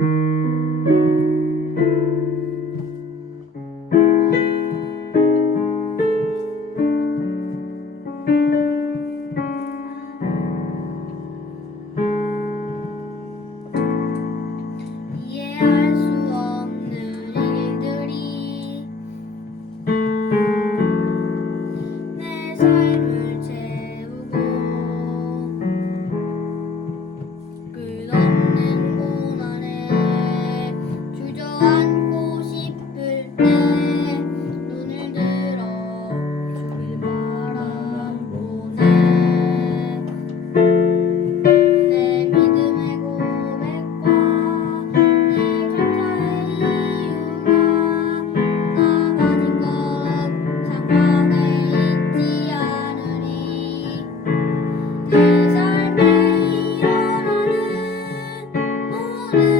you Sorry.